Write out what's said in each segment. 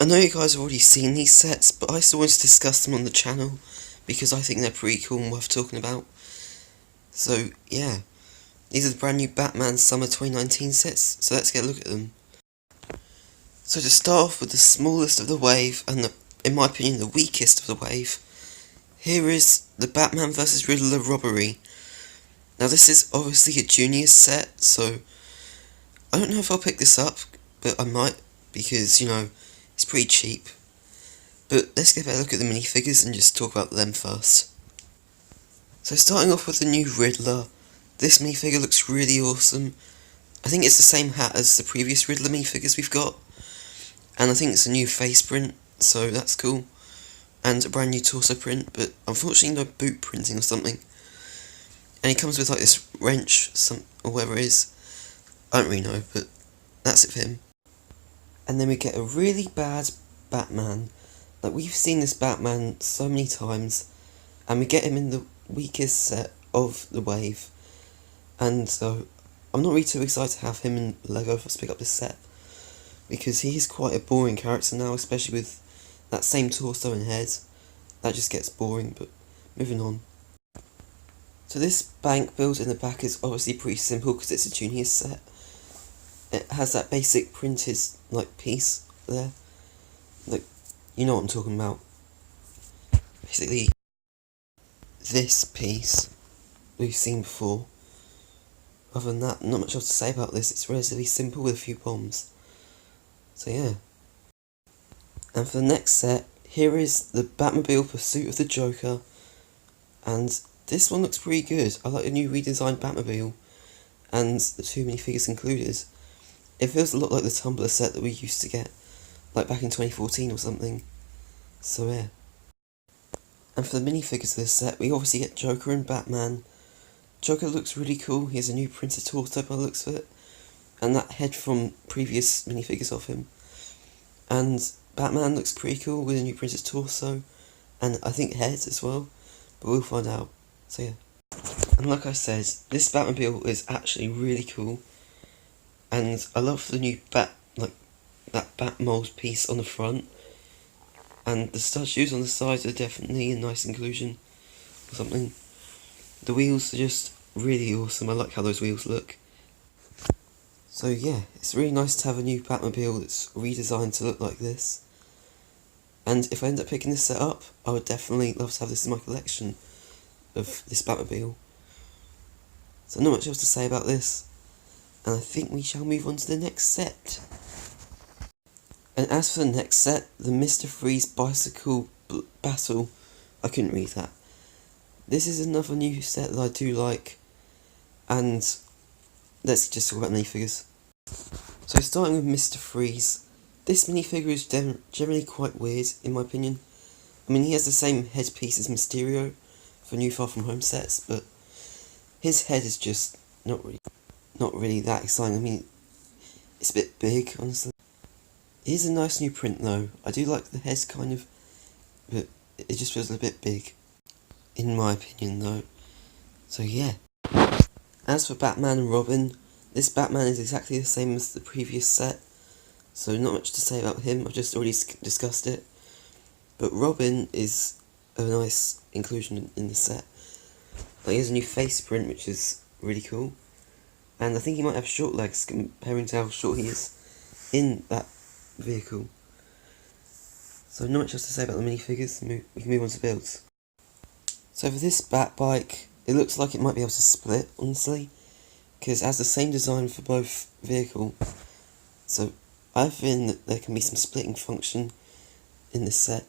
I know you guys have already seen these sets, but I still want to discuss them on the channel because I think they're pretty cool and worth talking about. So, yeah, these are the brand new Batman Summer 2019 sets, so let's get a look at them. So to start off with the smallest of the wave, and in my opinion the weakest of the wave, here is the Batman vs Riddler robbery. Now this is obviously a junior set, so I don't know if I'll pick this up, but I might, because, it's pretty cheap. But let's get a better look at the minifigures and just talk about them first. So starting off with the new Riddler, this minifigure looks really awesome. I think it's the same hat as the previous Riddler minifigures we've got, and I think it's a new face print, so that's cool. And a brand new torso print, but unfortunately no boot printing or something. And he comes with like this wrench, or whatever it is. I don't really know, but that's it for him. And then we get a really bad Batman. Like, we've seen this Batman so many times, and we get him in the weakest set of the wave. And so, I'm not really too excited to have him in LEGO for us to pick up this set, because he is quite a boring character now, especially with that same torso and head. That just gets boring, but moving on. So this bank build in the back is obviously pretty simple because it's a junior set. It has that basic printed like piece there. Like, you know what I'm talking about. Basically, this piece we've seen before. Other than that, not much else to say about this. It's relatively simple with a few bombs. So yeah. And for the next set, here is the Batmobile Pursuit of the Joker. And this one looks pretty good. I like the new redesigned Batmobile and the two minifigures included. It feels a lot like the Tumblr set that we used to get, like back in 2014 or something. So yeah. And for the minifigures of this set, we obviously get Joker and Batman. Joker looks really cool. He has a new printed torso by the looks of it, and that head from previous minifigures of him. And Batman looks pretty cool with a new printed torso, and I think head as well, but we'll find out. So yeah. And like I said, this Batmobile is actually really cool, and I love the new that bat mold piece on the front, and the stud shoes on the sides are definitely a nice inclusion or something. The wheels are just really awesome. I like how those wheels look. So yeah, it's really nice to have a new Batmobile that's redesigned to look like this. And if I end up picking this set up, I would definitely love to have this in my collection of this Batmobile. So not much else to say about this, and I think we shall move on to the next set. And as for the next set, the Mr. Freeze Bicycle Battle, I couldn't read that. This is another new set that I do like, and let's just talk about minifigures. So starting with Mr. Freeze, this minifigure is generally quite weird in my opinion. I mean, he has the same headpiece as Mysterio for new Far From Home sets, but his head is just not really that exciting. I mean, it's a bit big, honestly. It is a nice new print though. I do like the head kind of, but it just feels a bit big, in my opinion though. So yeah. As for Batman and Robin, this Batman is exactly the same as the previous set, so not much to say about him. I've just already discussed it. But Robin is a nice inclusion in the set. Like, he has a new face print, which is really cool. And I think he might have short legs comparing to how short he is in that vehicle. So not much else to say about the minifigures. We can move on to builds. So for this Bat bike, it looks like it might be able to split, honestly, because it has the same design for both vehicle. So I think that there can be some splitting function in this set,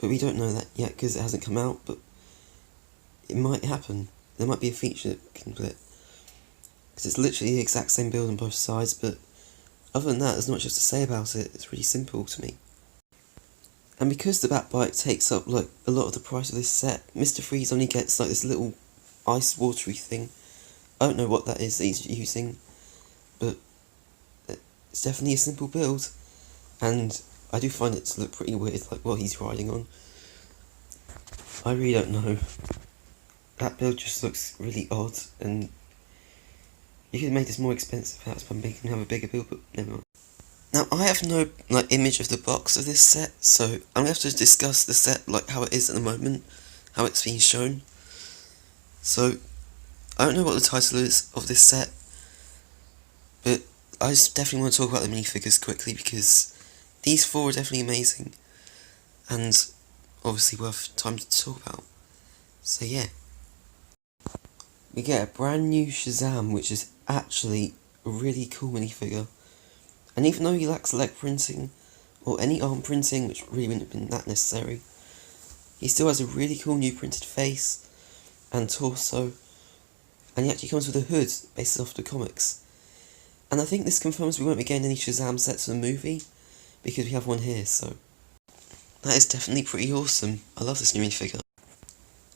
but we don't know that yet because it hasn't come out, but it might happen. There might be a feature that can split, because it's literally the exact same build on both sides, but other than that, there's not much else to say about it. It's really simple to me. And because the Bat bike takes up like a lot of the price of this set, Mr. Freeze only gets like this little ice watery thing. I don't know what that is that he's using, but it's definitely a simple build, and I do find it to look pretty weird, like what he's riding on. I really don't know. That build just looks really odd, and you could make this more expensive perhaps by making him have a bigger build, but never mind. Now, I have no image of the box of this set, so I'm going to have to discuss the set how it is at the moment, how it's being shown. So, I don't know what the title is of this set, but I just definitely want to talk about the minifigures quickly because these four are definitely amazing, and obviously worth time to talk about. So yeah. We get a brand new Shazam, which is actually a really cool minifigure. And even though he lacks leg printing, or any arm printing, which really wouldn't have been that necessary, he still has a really cool new printed face and torso, and he actually comes with a hood based off the comics. And I think this confirms we won't be getting any Shazam sets for the movie, because we have one here, so that is definitely pretty awesome. I love this new minifigure.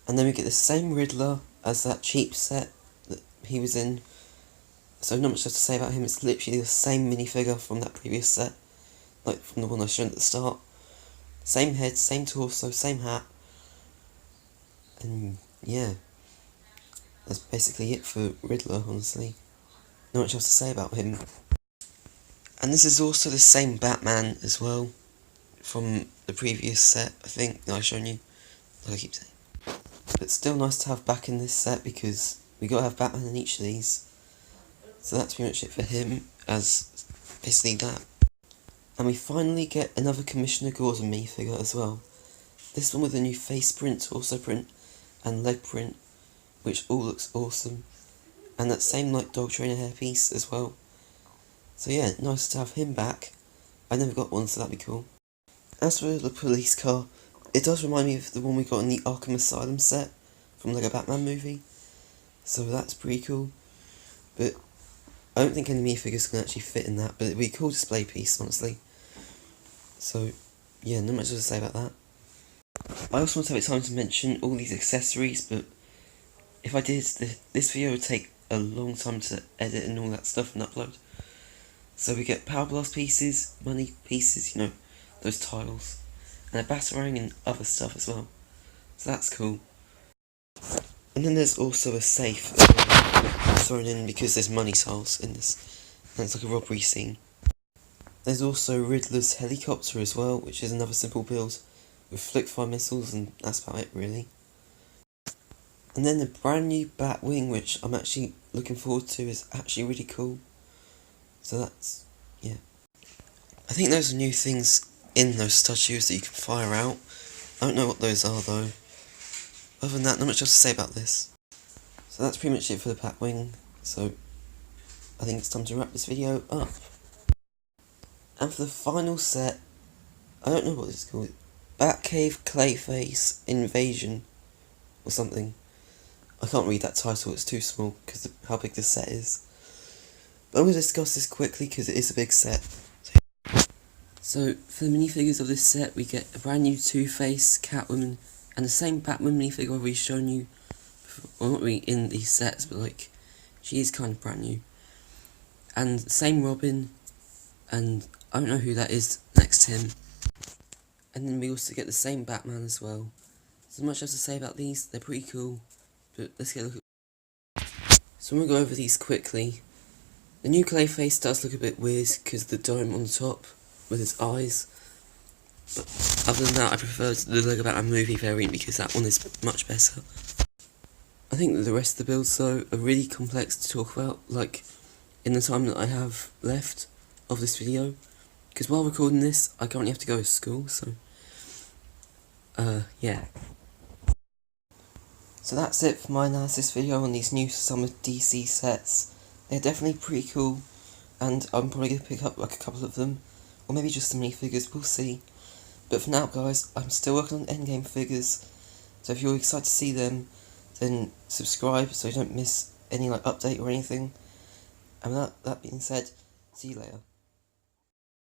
And then we get the same Riddler as that cheap set that he was in, so not much to say about him. It's literally the same minifigure from that previous set, like from the one I showed at the start. Same head, same torso, same hat, and yeah, that's basically it for Riddler, honestly. Not much else to say about him. And this is also the same Batman as well, from the previous set, I think, that I've shown you, like I keep saying. But still nice to have back in this set, because we gotta have Batman in each of these. So that's pretty much it for him, as basically that. And we finally get another Commissioner Gordon minifigure as well. This one with a new face print, torso print, and leg print, which all looks awesome. And that same dog trainer hairpiece as well. So yeah, nice to have him back. I never got one, so that'd be cool. As for the police car, it does remind me of the one we got in the Arkham Asylum set from the Batman movie. So that's pretty cool. But I don't think any minifigures can actually fit in that, but it'd be a cool display piece, honestly. So yeah, not much to say about that. I also want to take time to mention all these accessories, but if I did, this video would take a long time to edit and all that stuff and upload. So we get Power Blast pieces, money pieces, those tiles, and a Batarang and other stuff as well. So that's cool. And then there's also a safe as well, thrown in because there's money tiles in this, and it's like a robbery scene. There's also Riddler's helicopter as well, which is another simple build with flick-fire missiles, and that's about it really. And then the brand new Batwing, which I'm actually looking forward to, is actually really cool. So that's, yeah. I think those are new things in those statues that you can fire out. I don't know what those are though. Other than that, not much else to say about this. So that's pretty much it for the Batwing. So I think it's time to wrap this video up. And for the final set, I don't know what this is called. Batcave Clayface Invasion or something. I can't read that title, it's too small because of how big this set is. But I'm going to discuss this quickly because it is a big set. So, for the minifigures of this set, we get a brand new Two-Face, Catwoman, and the same Batman minifigure I've already shown you. Well, not really in these sets, but she is kind of brand new. And the same Robin, and I don't know who that is next to him. And then we also get the same Batman as well. So much else to say about these, they're pretty cool. But let's get a look at. So I'm going to go over these quickly. The new Clayface does look a bit weird because of the dome on the top with his eyes. But other than that, I prefer the Lego Batman movie variant because that one is much better. I think that the rest of the builds though are really complex to talk about, in the time that I have left of this video. Because while recording this, I currently have to go to school, so yeah. So that's it for my analysis video on these new summer DC sets. They're definitely pretty cool, and I'm probably going to pick up a couple of them, or maybe just some minifigures, we'll see. But for now guys, I'm still working on Endgame figures, so if you're excited to see them, then subscribe so you don't miss any update or anything. And with that being said, see you later.